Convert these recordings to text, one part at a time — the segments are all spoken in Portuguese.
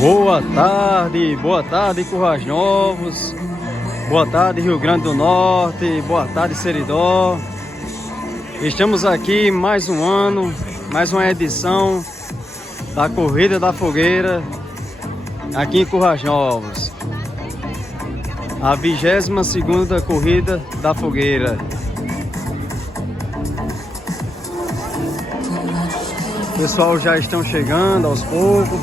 Boa tarde Currais Novos, boa tarde Rio Grande do Norte, boa tarde Seridó. Estamos aqui mais um ano, mais uma edição da Corrida da Fogueira aqui em Currais Novos. A 22ª Corrida da Fogueira. O pessoal já estão chegando aos poucos.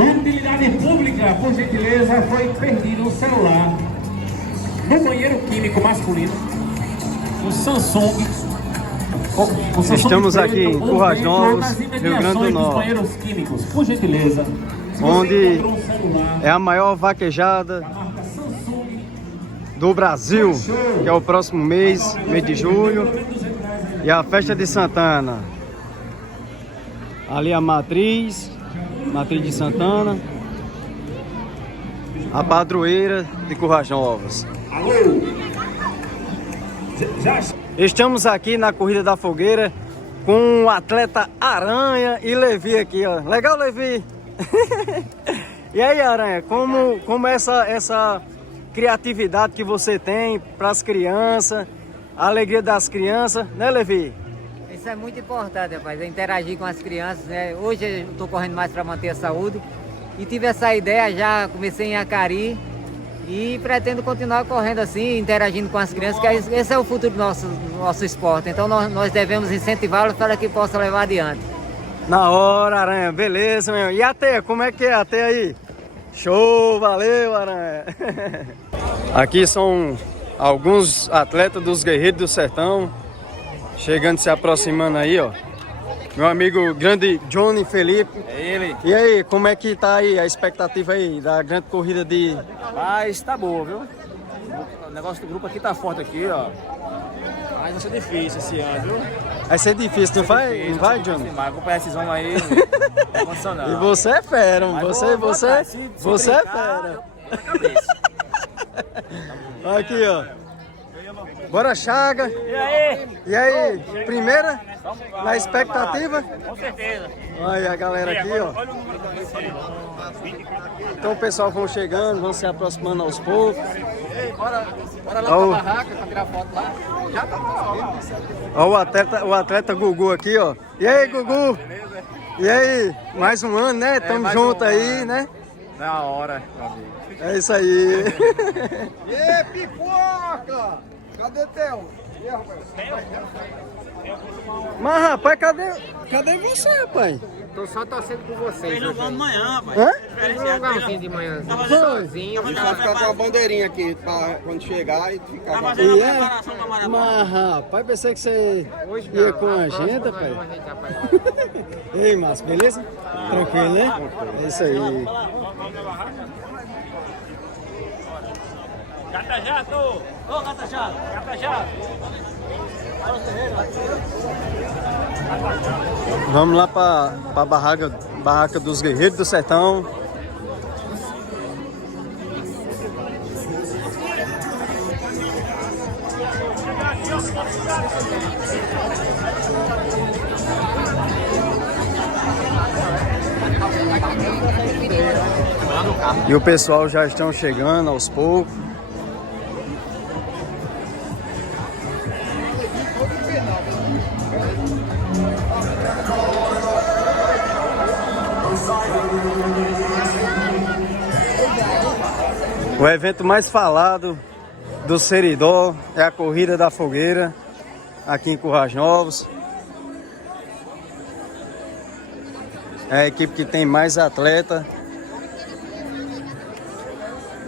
Utilidade pública, por gentileza, foi perdido um celular no banheiro químico masculino, o Samsung. Estamos aqui em Currais Novos, Rio Grande do Norte, banheiros químicos, por gentileza, onde é a maior vaquejada do Brasil, que é o próximo mês de julho, e a festa de Santana. Ali a Matriz de Santana, a padroeira de Currais Novos. Estamos aqui na Corrida da Fogueira com o atleta Aranha e Levi aqui, ó. Legal, Levi? E aí, Aranha, como essa criatividade que você tem para as crianças, a alegria das crianças, né, Levi? Isso é muito importante, rapaz, interagir com as crianças, né? Hoje eu estou correndo mais para manter a saúde e tive essa ideia, já comecei em Acari e pretendo continuar correndo assim, interagindo com as crianças, que esse é o futuro do nosso esporte. Então nós devemos incentivá-los para que possa levar adiante. Na hora, Aranha, beleza, meu. E a teia, como é que é a teia aí? Show, valeu, Aranha. Aqui são alguns atletas dos Guerreiros do Sertão, chegando, se aproximando aí, ó. Meu amigo grande Johnny Felipe. É ele. E aí, como é que tá aí a expectativa aí da grande corrida de... Mas tá boa, viu? O negócio do grupo aqui tá forte aqui, ó. Mas vai ser difícil esse ano, viu? Vai ser difícil, não vai? Não vai, Johnny? Vai acompanhar esses homens aí, não tem condição não. E você é fera, você é brincar, fera. eu vou na cabeça. Aqui, ó. Bora, Chaga. E aí, primeira? Na expectativa? Com certeza. Olha a galera aqui, ó. Então o pessoal vão chegando, vão se aproximando aos poucos. Bora lá pra barraca pra tirar foto lá. Já tá bom. Ó, o atleta Gugu aqui, ó. E aí, Gugu? E aí, mais um ano, né? Tamo junto aí, né? Na hora, meu amigo. É isso aí. Ê, pipoca! Cadê teu? Mas, rapaz, cadê você, rapaz? Tô só torcendo por vocês. Fez jogando de manhã, rapaz. Hã? Fiz um lugarzinho de manhã, Foi. sozinho. A gente vai ficar com a bandeirinha aqui pra quando chegar e ficar Tá com a fazendo a E é? preparação pra Maratona. Mas, rapaz, pensei que você Hoje ia não, com a próxima gente, nós rapaz. vamos ajeitar, rapaz. Ei, Márcio, beleza? Tranquilo, né? É isso aí. Gata Jato! Ô, Gata Jato! Gata Jato! Vamos lá para a barraca dos Guerreiros do Sertão. E o pessoal já estão chegando aos poucos. O evento mais falado do Seridó é a Corrida da Fogueira, aqui em Currais Novos. É a equipe que tem mais atleta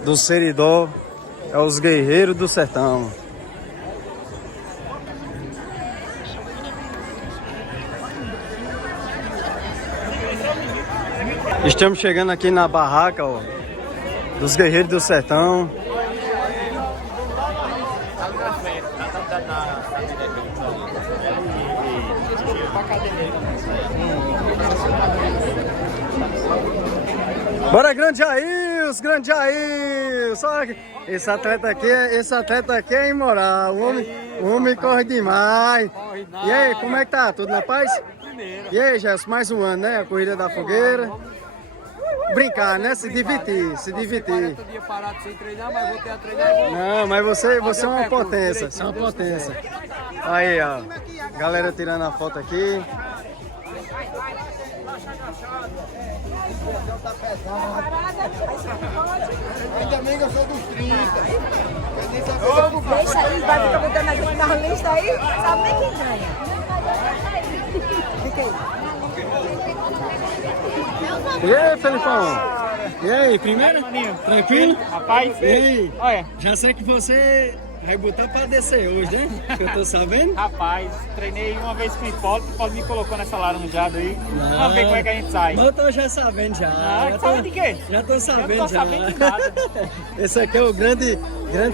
do Seridó, é os Guerreiros do Sertão. Estamos chegando aqui na barraca, ó, dos Guerreiros do Sertão. Bora, grande Jair, grande Jair. Só esse atleta aqui é imoral. O homem corre demais. E aí, como é que tá? Tudo na paz? primeira. E aí, Gerson, mais um ano, né? A corrida da fogueira. Brincar, né? Se divertir, se divertir. 40 dias parado sem treinar, mas voltei a treinar e vou. Não, mas você é uma potência, você é uma potência. Aí, ó, galera tirando a foto aqui. Ainda bem que eu sou dos 30. Deixa aí, vai ficar botando a gente na lista aí, sabe nem quem ganha. Fica aí. E aí, Felipão? E aí, primeiro? Tranquilo? Rapaz, E aí? olha, Já sei que você vai botar pra descer hoje, né? Que eu tô sabendo. rapaz, treinei uma vez com o Hipólito me colocou nessa laranjada aí. Vamos ver como é que a gente sai. Mas eu tô já sabendo já. Ah, já sabe de quê? Já tô sabendo Eu não tô já. sabendo de nada. Esse aqui é o grande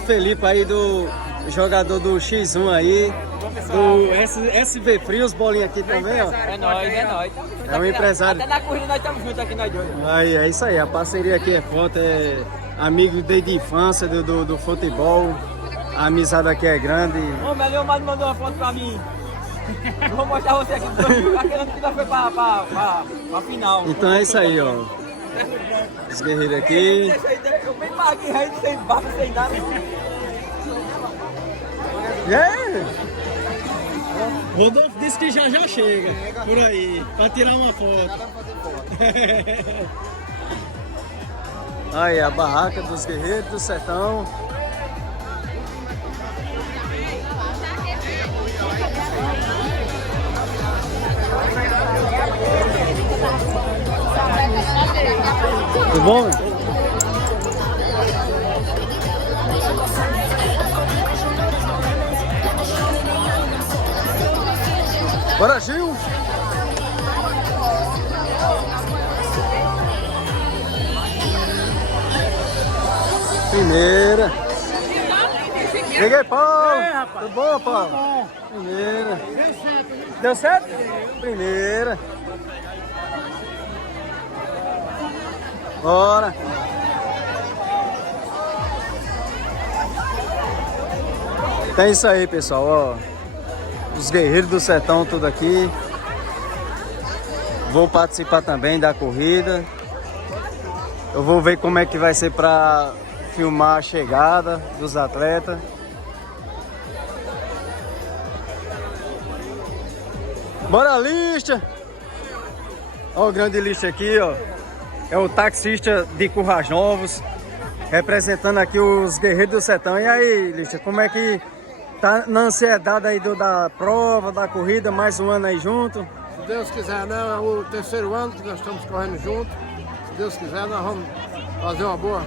Felipe aí, do jogador do X1 aí. Do SV Frios, bolinha aqui também, ó. É nóis, é nóis. É um empresário. Até na corrida nós estamos juntos aqui, nós dois. Aí, é isso aí, a parceria aqui é forte, é amigo desde a infância do futebol. A amizade aqui é grande. Ô, Melhor mandou uma foto pra mim. Vou mostrar você aqui. Aquele ano que nós foi pra final. Então é isso aí, ó. Os guerreiros aqui. Eu bem paguei aí, sem barco, sem nada. E aí? Rodolfo disse que já chega por aí, pra tirar uma foto. Aí, a barraca dos guerreiros do sertão. Tudo bom? Bora, Gil! Primeira. Cheguei, Paulo. Tudo bom, Paulo? Primeira. Deu certo? Primeira. Bora. Então é isso aí, pessoal, ó. Os guerreiros do sertão tudo aqui. Vou participar também da corrida. Eu vou ver como é que vai ser para filmar a chegada dos atletas. Bora, lista! Ó, o grande lista aqui, ó. É o taxista de Currais Novos, representando aqui os guerreiros do sertão. E aí, lista, como é que tá na ansiedade aí da prova, da corrida, mais um ano aí junto? Se Deus quiser, né? É o terceiro ano que nós estamos correndo juntos. Se Deus quiser, nós vamos fazer uma boa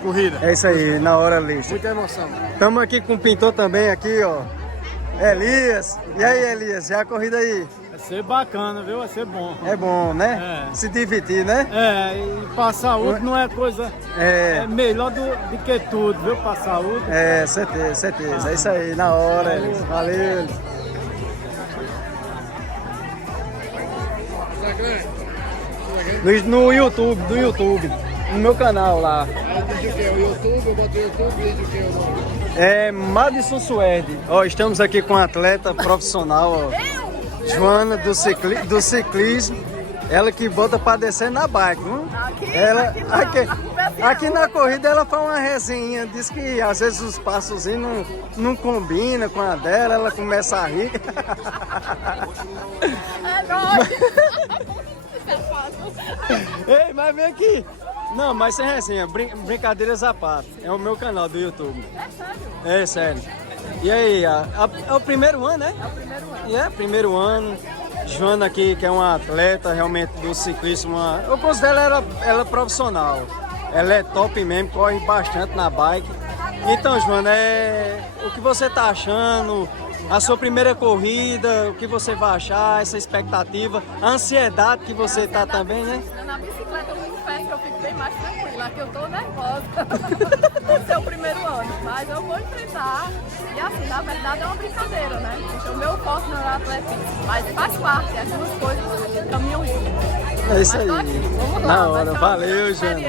corrida. É isso aí, na hora, lista. Muita emoção. Estamos aqui com o pintor também aqui, ó. Elias. E aí, Elias, já a corrida aí? Vai ser bacana, viu? Vai ser bom. É bom, né? É. Se divertir, né? É, e pra saúde não é coisa... É melhor do que tudo, viu? Pra saúde. É, certeza, certeza. É isso aí, na hora, Elias. Valeu. No YouTube, do YouTube. No meu canal lá. Vídeo o quê? O YouTube? Eu boto o YouTube, vídeo o quê? É Madison Suede. Ó, estamos aqui com uma atleta profissional, ó. Joana do ciclismo. Ela que bota pra descer na bike, viu? Aqui na corrida ela faz uma resenha. Diz que às vezes os passozinhos não combinam com a dela, ela começa a rir. Ei, mas vem aqui. Não, mas sem resenha, brincadeiras à parte. É o meu canal do YouTube. É sério? É sério. E aí, é o primeiro ano, né? É o primeiro ano. É, primeiro ano. Joana aqui, que é uma atleta realmente do ciclismo. Eu considero ela profissional. Ela é top mesmo, corre bastante na bike. Então, Joana, o que você tá achando? A sua primeira corrida, o que você vai achar, essa expectativa, a ansiedade que você tá também, né? Na bicicleta eu muito fé que eu fico bem mais tranquila, que eu tô nervosa por ser o primeiro ano, mas eu vou enfrentar. E assim, na verdade é uma brincadeira, né? O meu foco não é atletismo, mas faz parte, essas duas coisas caminham juntas. É isso aí. Vamos lá. Na hora, valeu, Jana.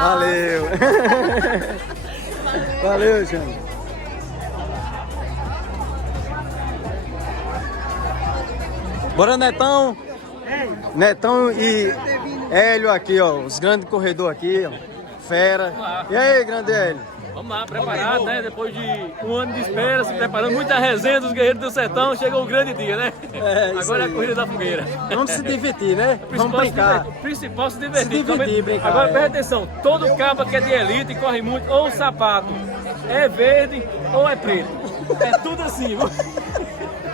Valeu. Valeu, Jana. Bora, Netão! Netão e Hélio aqui, ó. Os grandes corredores aqui, ó. Fera. E aí, grande Hélio? Vamos lá, preparado, né? Depois de um ano de espera, se preparando, muita resenha dos Guerreiros do Sertão, chegou o grande dia, né? Agora é a corrida da fogueira. Vamos se divertir, né? Vamos brincar. O principal se divertir. Se divertir, brincar. Agora presta atenção, todo cabo que é de elite e corre muito, ou o sapato é verde ou é preto. É tudo assim, viu?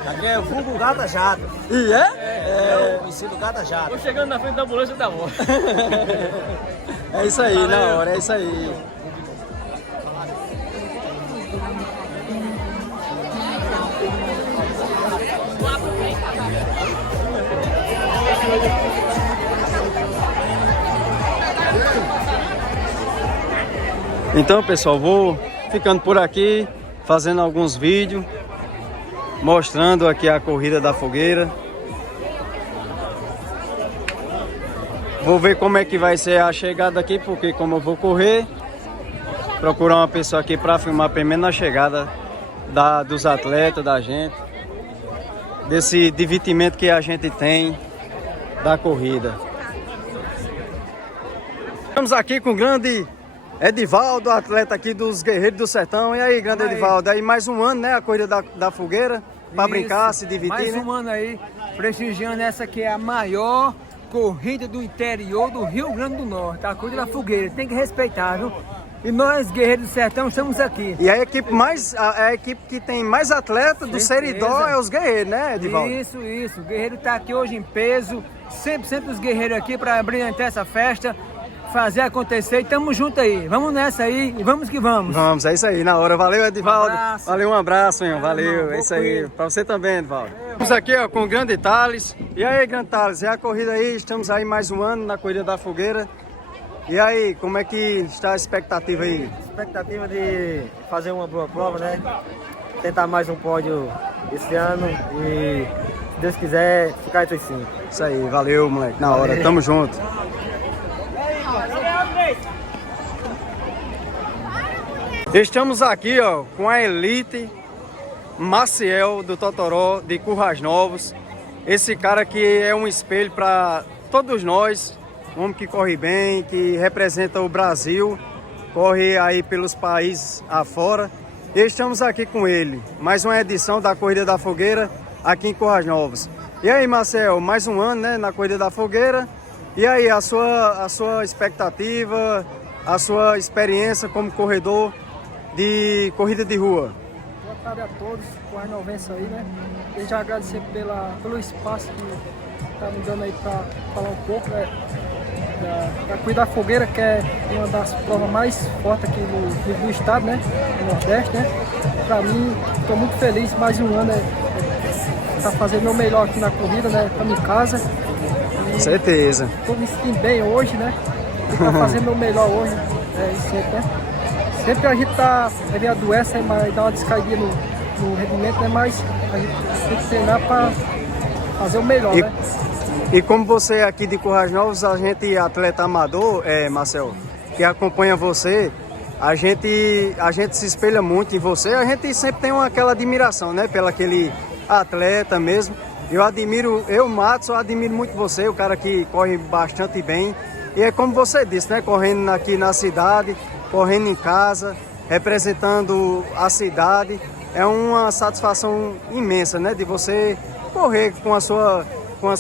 Aqui é o vulgo Gata Jato. E É o conhecido Gata Jato. Tô chegando na frente da ambulância da morte. É isso aí, na hora, é isso aí. Então, pessoal, vou ficando por aqui, fazendo alguns vídeos, mostrando aqui a corrida da fogueira. Vou ver como é que vai ser a chegada aqui, porque como eu vou correr, procurar uma pessoa aqui para filmar pelo menos a chegada dos atletas, da gente, desse divertimento que a gente tem da corrida. Estamos aqui com o grande Edivaldo, atleta aqui dos Guerreiros do Sertão. E aí, grande Edivaldo, aí mais um ano, né, a corrida da fogueira, para brincar, se divertir, mais né? um ano aí, prestigiando essa que é a maior corrida do interior do Rio Grande do Norte, a corrida da fogueira, tem que respeitar, viu? E nós, Guerreiros do Sertão, estamos aqui. E a equipe a equipe que tem mais atletas do Seridó é os Guerreiros, né, Edivaldo? Isso. O Guerreiro está aqui hoje em peso, 100% dos Guerreiros aqui para brilhantar essa festa, fazer acontecer. E tamo junto aí. Vamos nessa aí e vamos que vamos. Vamos, é isso aí, na hora. Valeu, Edivaldo. Valeu, um abraço, hein? Valeu, irmão, é isso aí. Pra você também, Edivaldo. Estamos aqui, ó, com o grande Thales. E aí, grande Thales, é a corrida aí, estamos aí mais um ano na corrida da fogueira. E aí, como é que está a expectativa aí? Expectativa de fazer uma boa prova, né? Tentar mais um pódio esse ano e, se Deus quiser, ficar entre os 5. Isso aí, valeu, moleque, na hora, tamo junto. Estamos aqui, ó, com a elite Maciel do Totoró de Currais Novos. Esse cara que é um espelho para todos nós, um homem que corre bem, que representa o Brasil, corre aí pelos países afora. E estamos aqui com ele, mais uma edição da Corrida da Fogueira aqui em Currais Novos. E aí, Marcel, mais um ano, né, na Corrida da Fogueira. E aí, a sua expectativa, a sua experiência como corredor de corrida de rua? Boa tarde a todos, Currais Novense aí, né? Desde já agradecer pelo espaço que está me dando aí para falar um pouco, né, da Corrida da Fogueira, que é uma das provas mais fortes aqui do estado, né? No Nordeste, né? Para mim, estou muito feliz, mais um ano tá fazendo o meu melhor aqui na corrida, né? Estamos em casa. Com certeza. Estou me sentindo bem hoje, né? E tá fazendo o meu melhor hoje, e sempre, né? Sempre a gente adoece, mas dá uma descaidinha no rendimento, né? Mas a gente tem que treinar para fazer o melhor, né? E como você aqui de Currais Novos, a gente atleta amador, Marcel, que acompanha você, a gente se espelha muito em você, a gente sempre tem aquela admiração, né? Pelo aquele atleta mesmo. Matos, eu admiro muito você, o cara que corre bastante bem. E é como você disse, né? Correndo aqui na cidade, correndo em casa, representando a cidade. É uma satisfação imensa, né? De você correr com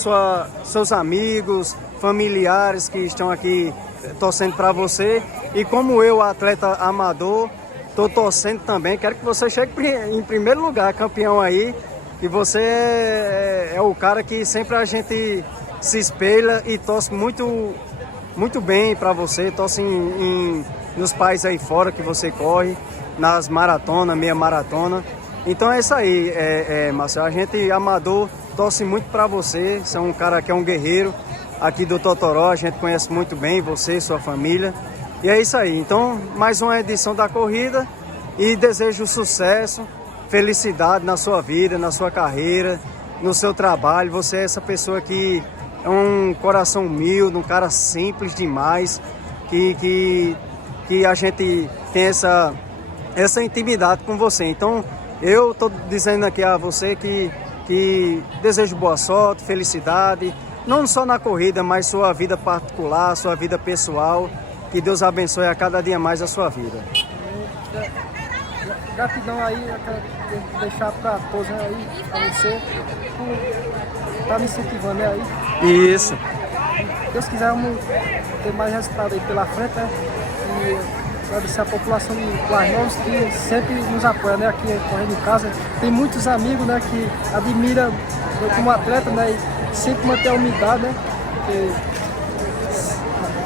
seus amigos, familiares que estão aqui torcendo para você. E como eu, atleta amador, estou torcendo também. Quero que você chegue em primeiro lugar, campeão aí. E você é o cara que sempre a gente se espelha e torce muito, muito bem para você. Torce nos países aí fora que você corre, nas maratonas, meia maratona. Então é isso aí, Marcelo. A gente amador torce muito para você. Você é um cara que é um guerreiro aqui do Totoró. A gente conhece muito bem você e sua família. E é isso aí. Então, mais uma edição da corrida e desejo sucesso. Felicidade na sua vida, na sua carreira, no seu trabalho. Você é essa pessoa que é um coração humilde, um cara simples demais, que a gente tem essa intimidade com você. Então, eu estou dizendo aqui a você que que desejo boa sorte, felicidade, não só na corrida, mas sua vida particular, sua vida pessoal. Que Deus abençoe a cada dia mais a sua vida. Gratidão aí, eu quero deixar para todos aí, para você, por estar me incentivando, né, aí. Isso. Se Deus quiser, vamos ter mais resultado aí pela frente, né? E agradecer a população de Las Novas que sempre nos apoia, né? Aqui correndo em casa. Tem muitos amigos, né? Que admiram eu como atleta, né? E sempre manter a humildade, né? Porque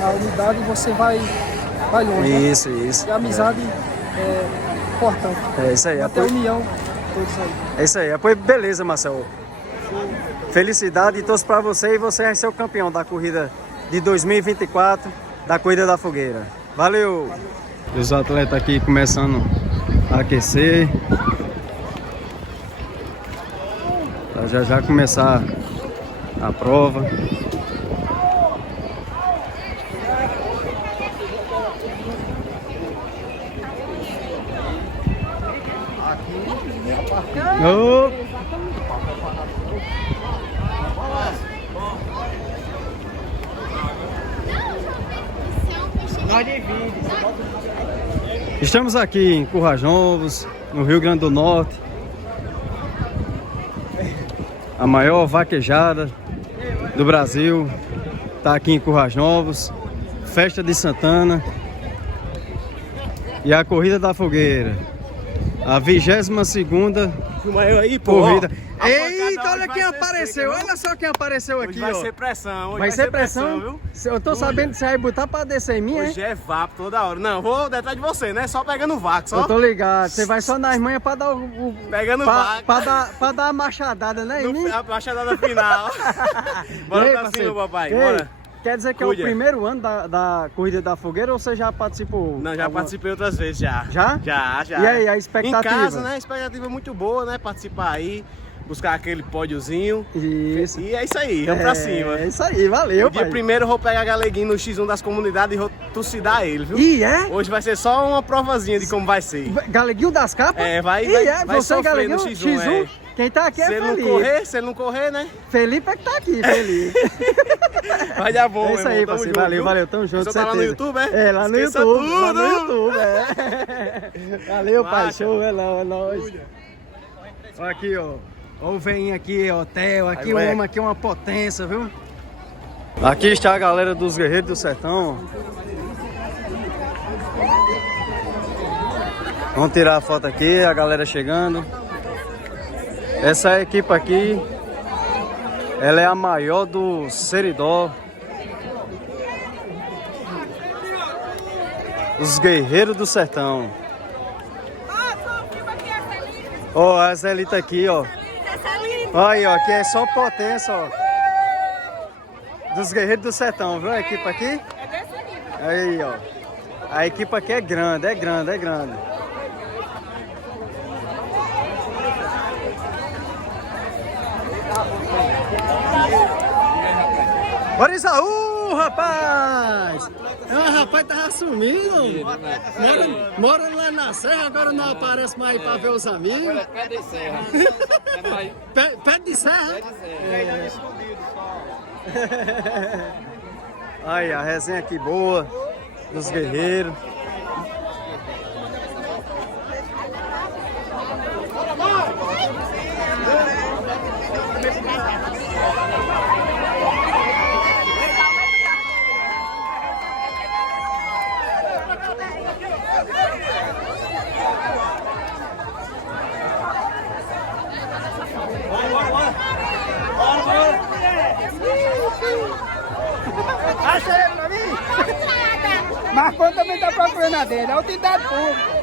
a humildade você vai longe. Isso, né? isso. E a amizade é importante. É isso aí. Manter a união, todos aí. É isso aí. Apoio, beleza, Marcelo. Felicidade e torço pra você, e você vai ser o campeão da corrida de 2024 da Corrida da Fogueira. Valeu! Os atletas aqui começando a aquecer. Pra já começar a prova. Oh. Estamos aqui em Currais Novos, no Rio Grande do Norte. A maior vaquejada do Brasil está aqui em Currais Novos. Festa de Santana. E a Corrida da Fogueira. A 22ª corrida. Eita, olha quem apareceu. Olha só quem apareceu aqui, ó. Vai ser pressão. Vai ser pressão, viu? Eu tô sabendo que você vai botar pra descer em mim, hein? Hoje é vapo toda hora. Não, vou detrás de você, né? Só pegando vaca, só. Eu tô ligado. Você vai só nas manhas pra dar o pegando vaca. Pra dar a machadada, né, em mim? A machadada final. Bora pra cima, papai. Bora. Quer dizer que é o primeiro ano da Corrida da Fogueira ou você já participou? Não, já participei outras vezes, já. Já? Já. E aí, a expectativa? Em casa, né? A expectativa é muito boa, né? Participar aí, buscar aquele pódiozinho. Isso. E é isso aí, vamos pra cima. É isso aí, valeu, Dia primeiro eu vou pegar Galeguinho no X1 das comunidades e vou trucidar ele, viu? E é? Hoje vai ser só uma provazinha de como vai ser. Galeguinho das capas? É, vai você sofrer no X1, é. Quem tá aqui é Felipe. Se ele não correr, né? Felipe é que tá aqui, Felipe. Vai dar bom, é isso aí, parceiro. Valeu, tamo junto. Você tá lá no YouTube, é? É, lá no Esqueça YouTube. tudo. Lá no YouTube, é. Valeu, pai, show, é nóis. Olha aqui, ó. Olha o veinho aqui, hotel. Aqui o homem aqui é uma potência, viu? Aqui está a galera dos Guerreiros do Sertão. Vamos tirar a foto aqui, a galera chegando. Essa equipe aqui, ela é a maior do Seridó. Os Guerreiros do Sertão. Ó, a Zelita aqui, ó. Aí, ó, que é só potência, ó. Dos Guerreiros do Sertão, viu a equipe aqui? Aí, ó. A equipe aqui é grande, é grande, é grande. Bora, Isaú, rapaz! Rapaz, tava sumindo. Mora lá na serra, agora não aparece mais aí pra ver os amigos. Pé de serra. Pé de serra? Aí, a resenha aqui boa dos guerreiros. Acha ele pra mim? Mas quando também tá procurando a dele, é a utilidade pública.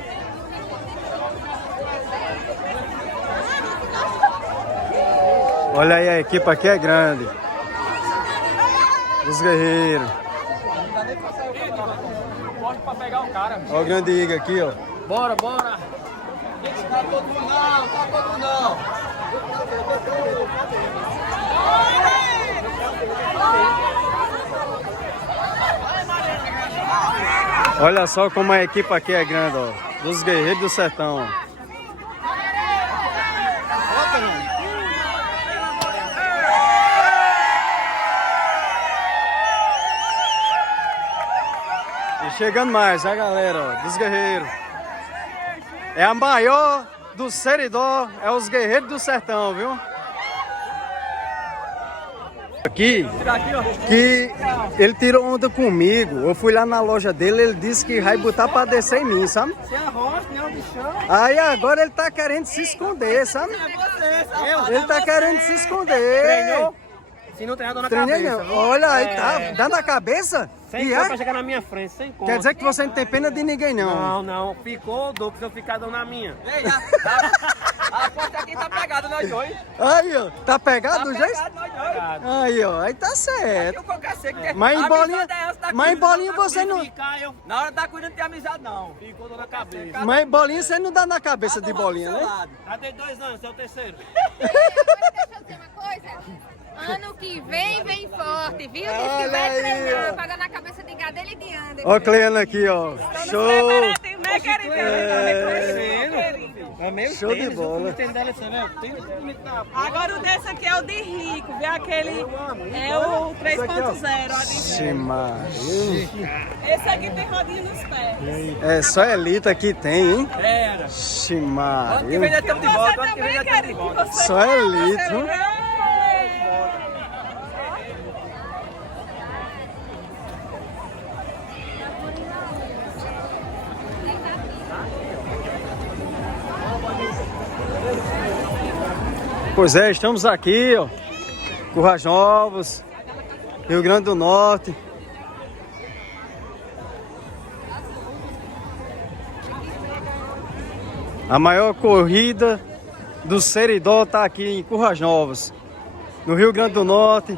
Olha aí, a equipe aqui é grande. Os guerreiros. Pode pra pegar o cara. Olha o grande Iga aqui, ó. Bora, bora. Tá todo mundo não, tá todo mundo não. Olha só como a equipe aqui é grande, ó. Dos Guerreiros do Sertão. chegando mais, a galera, ó, dos guerreiros. É a maior do Seridó, é os Guerreiros do Sertão, viu? Aqui, que ele tirou onda comigo. Eu fui lá na loja dele, ele disse que vai botar pra descer em mim, sabe? Aí agora ele tá querendo se esconder, sabe? Ele tá querendo se esconder. Treinou? Se não treinar, dá na cabeça. Não. Olha aí, tá dando na cabeça? Sem conta pra chegar na minha frente, sem conta. Quer dizer que você não tem pena de ninguém, não? Não. Ficou, dou, se eu ficar, dou na minha. A porta aqui tá pegada, nós dois. Aí, ó. Tá pegado do jeito? Tá pegado, nós dois. Aí, ó. Aí tá certo. Mas em bolinha você não... Na hora tá cuidando de ter amizade, não. Ficou, dou na cabeça. Mas em bolinha você não dá na cabeça de bolinha, né? Já tem 2 anos, você é o terceiro. Deixa eu dizer uma coisa. Ano que vem forte, viu? Diz que vai treinar pra dar na cabeça de gado ele de anda. Ó, Cleana aqui, ó. Show! Show de bola. Agora o desse aqui é o de rico, viu? Aquele é o 3.0. Ximaria. Esse aqui tem rodinha nos pés. É só elita que tem, hein? Era. Ximaria. Ano que vem nós estamos de volta, ano que vem nós estamos de volta. Só elita, viu? Pois é, estamos aqui, ó, Currais Novos, Rio Grande do Norte. A maior corrida do Seridó está aqui em Currais Novos, no Rio Grande do Norte.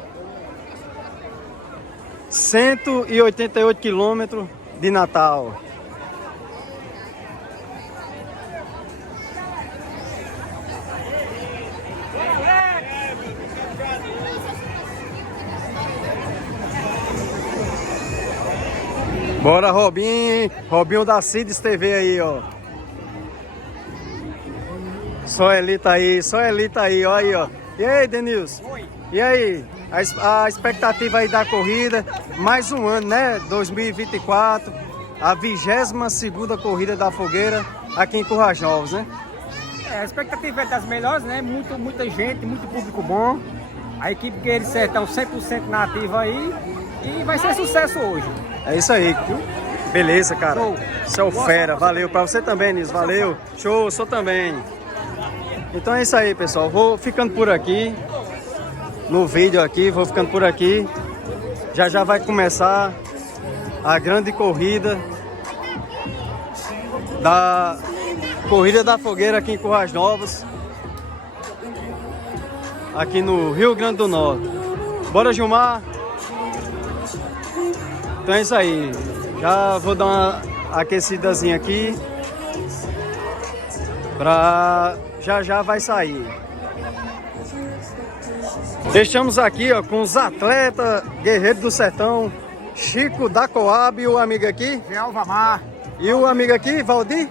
188 quilômetros de Natal. Bora, Robinho. Robinho da Cides TV aí, ó. Só elita aí, ó aí, ó. E aí, Denilson? Oi. E aí? A expectativa aí da corrida, mais um ano, né? 2024, a 22ª corrida da fogueira aqui em Currais Novos, né? A expectativa é das melhores, né? Muita gente, muito público bom. A equipe Guerreiros do Sertão 100% nativa aí e vai ser sucesso hoje. É isso aí. Beleza, cara. Show. Você é o fera. Valeu. Pra você também, Nis. Valeu. Show, sou também. Então é isso aí, pessoal. Vou ficando por aqui. No vídeo aqui, vou ficando por aqui. Já vai começar a grande corrida da Corrida da Fogueira aqui em Currais Novos. Aqui no Rio Grande do Norte. Bora, Gilmar. Então é isso aí. Já vou dar uma aquecidazinha aqui. Já vai sair. Estamos aqui, ó, com os atletas Guerreiros do Sertão. Chico da Coab e o amigo aqui. Alvamar. E o amigo aqui, Valdir.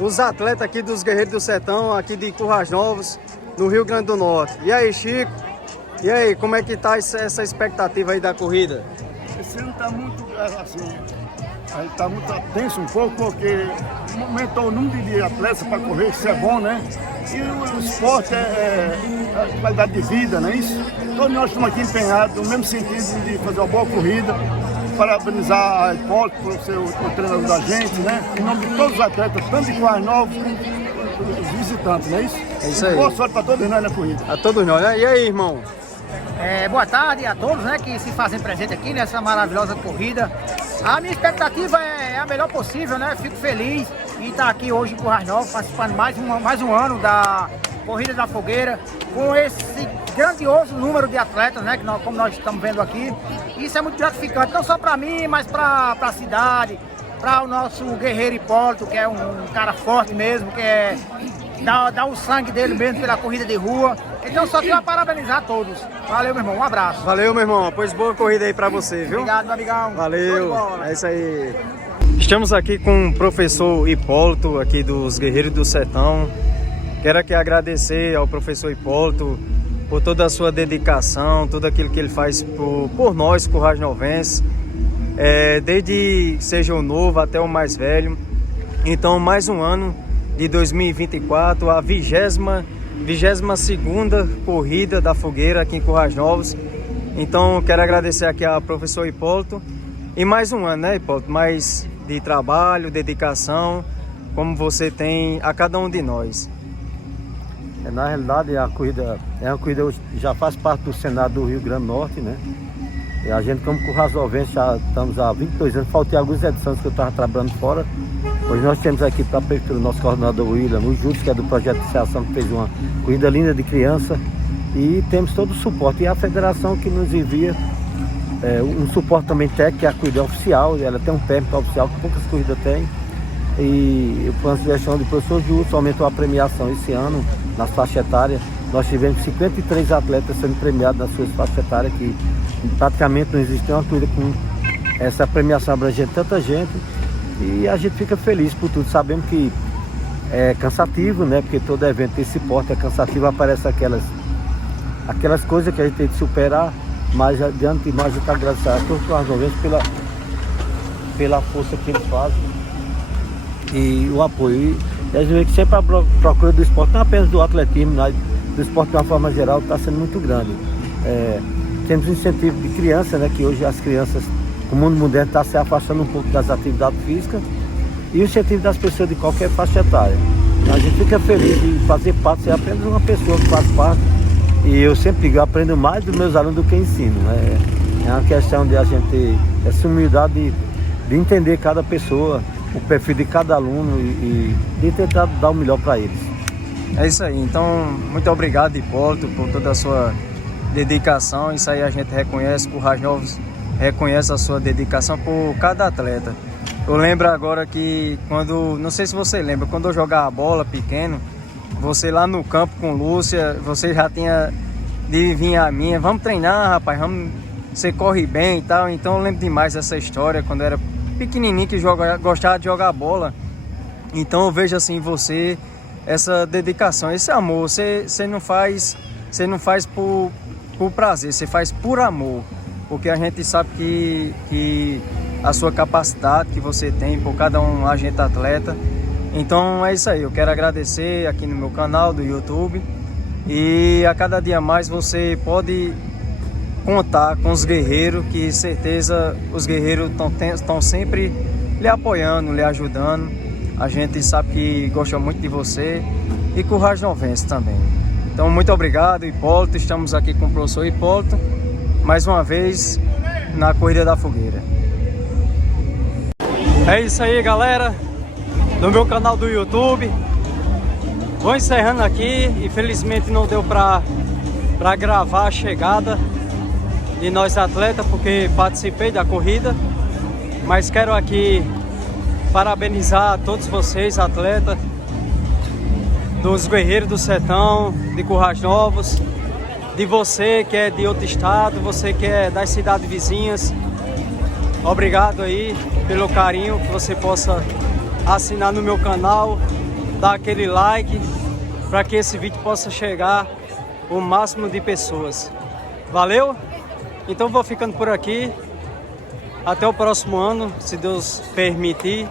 Os atletas aqui dos Guerreiros do Sertão, aqui de Currais Novos, no Rio Grande do Norte. E aí, Chico? E aí, como é que tá essa expectativa aí da corrida? Esse ano tá muito, assim, tá muito tenso um pouco, porque aumentou o número de atletas para correr, isso é bom, né? E o esporte é qualidade de vida, não é isso? Todos nós estamos aqui empenhados no mesmo sentido de fazer uma boa corrida. Parabenizar a Hipólito por ser o treinador da gente, né? Em nome de todos os atletas, tanto de Currais Novos como os visitantes, não é isso? É isso aí. Boa sorte para todos nós na corrida. A todos nós, né? E aí, irmão? Boa tarde a todos, né, que se fazem presente aqui nessa maravilhosa corrida. A minha expectativa é a melhor possível, né? Fico feliz em estar aqui hoje em Currais Novos, participando mais um ano da Corrida da Fogueira, com esse grandioso número de atletas, né, como nós estamos vendo aqui. Isso é muito gratificante, não só para mim, mas para a cidade, para o nosso guerreiro Hipólito, que é um cara forte mesmo, que dá o sangue dele mesmo pela corrida de rua. Então só tenho a parabenizar a todos. Valeu, meu irmão, um abraço. Valeu, meu irmão, pois boa corrida aí para você, viu? Obrigado, meu amigão. Valeu, é isso aí. Estamos aqui com o professor Hipólito, aqui dos Guerreiros do Sertão. Quero aqui agradecer ao professor Hipólito por toda a sua dedicação, tudo aquilo que ele faz por nós, Currais Novenses. desde seja o novo até o mais velho. Então, mais um ano de 2024, a 22ª corrida da fogueira aqui em Currais Novos. Então, quero agradecer aqui ao professor Hipólito. E mais um ano, né, Hipólito? Mais de trabalho, dedicação, como você tem a cada um de nós. Na realidade, a corrida é uma corrida que já faz parte do Senado do Rio Grande do Norte, né? E a gente, como Currais Novense, já estamos há 22 anos, faltei algumas edições que eu estava trabalhando fora. Hoje nós temos aqui para a prefeitura o nosso coordenador William, o Júlio, que é do projeto de iniciação, que fez uma corrida linda de criança. E temos todo o suporte. E a federação que nos envia um suporte também técnico, que é a corrida oficial, ela tem um técnico oficial que poucas corridas tem. E foi uma sugestão do professor Júlio, aumentou a premiação esse ano nas faixas etárias. Nós tivemos 53 atletas sendo premiados nas suas faixas etárias, que praticamente não existe uma corrida com essa premiação abrangente tanta gente. E a gente fica feliz por tudo. Sabemos que é cansativo, né? Porque todo evento desse porte é cansativo, aparecem aquelas coisas que a gente tem que superar. Mas adiante de mais, eu quero agradecer a todos os novenses pela força que eles fazem e o apoio. E a gente vê que sempre a procura do esporte, não apenas do atletismo, mas do esporte de uma forma geral, está sendo muito grande. Temos um incentivo de criança, né, que hoje as crianças, o mundo moderno está se afastando um pouco das atividades físicas, e o incentivo das pessoas de qualquer faixa etária. A gente fica feliz de fazer parte, ser apenas uma pessoa que faz parte, e eu sempre digo, eu aprendo mais dos meus alunos do que ensino. É uma questão de a gente ter essa humildade de entender cada pessoa, o perfil de cada aluno e de tentar dar o melhor para eles. É isso aí, então muito obrigado, Hipólito, por toda a sua dedicação. Isso aí a gente reconhece, Currais Novos reconhece a sua dedicação por cada atleta. Eu lembro agora que quando, não sei se você lembra, quando eu jogava bola pequeno, você lá no campo com Lúcia, você já tinha de vir a minha, vamos treinar, rapaz, você corre bem e tal. Então eu lembro demais dessa história, quando eu era pequenininho, que gostava de jogar bola. Então eu vejo assim você, essa dedicação, esse amor. Você não faz por prazer, você faz por amor, porque a gente sabe que a sua capacidade que você tem por cada um agente atleta. Então é isso aí, eu quero agradecer aqui no meu canal do YouTube, e a cada dia mais você pode contar com os guerreiros, que certeza os guerreiros estão sempre lhe apoiando, lhe ajudando. A gente sabe que gosta muito de você e Currais Novense também. Então muito obrigado, Hipólito, estamos aqui com o professor Hipólito, mais uma vez na Corrida da Fogueira. É isso aí, galera, no meu canal do YouTube. Vou encerrando aqui, infelizmente não deu para gravar a chegada de nós atletas, porque participei da corrida, mas quero aqui parabenizar a todos vocês, atletas dos Guerreiros do Sertão, de Currais Novos, de você que é de outro estado, você que é das cidades vizinhas. Obrigado aí pelo carinho, que você possa assinar no meu canal, dar aquele like, para que esse vídeo possa chegar o máximo de pessoas. Valeu? Então vou ficando por aqui. Até o próximo ano, se Deus permitir.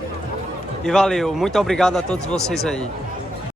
E valeu. Muito obrigado a todos vocês aí.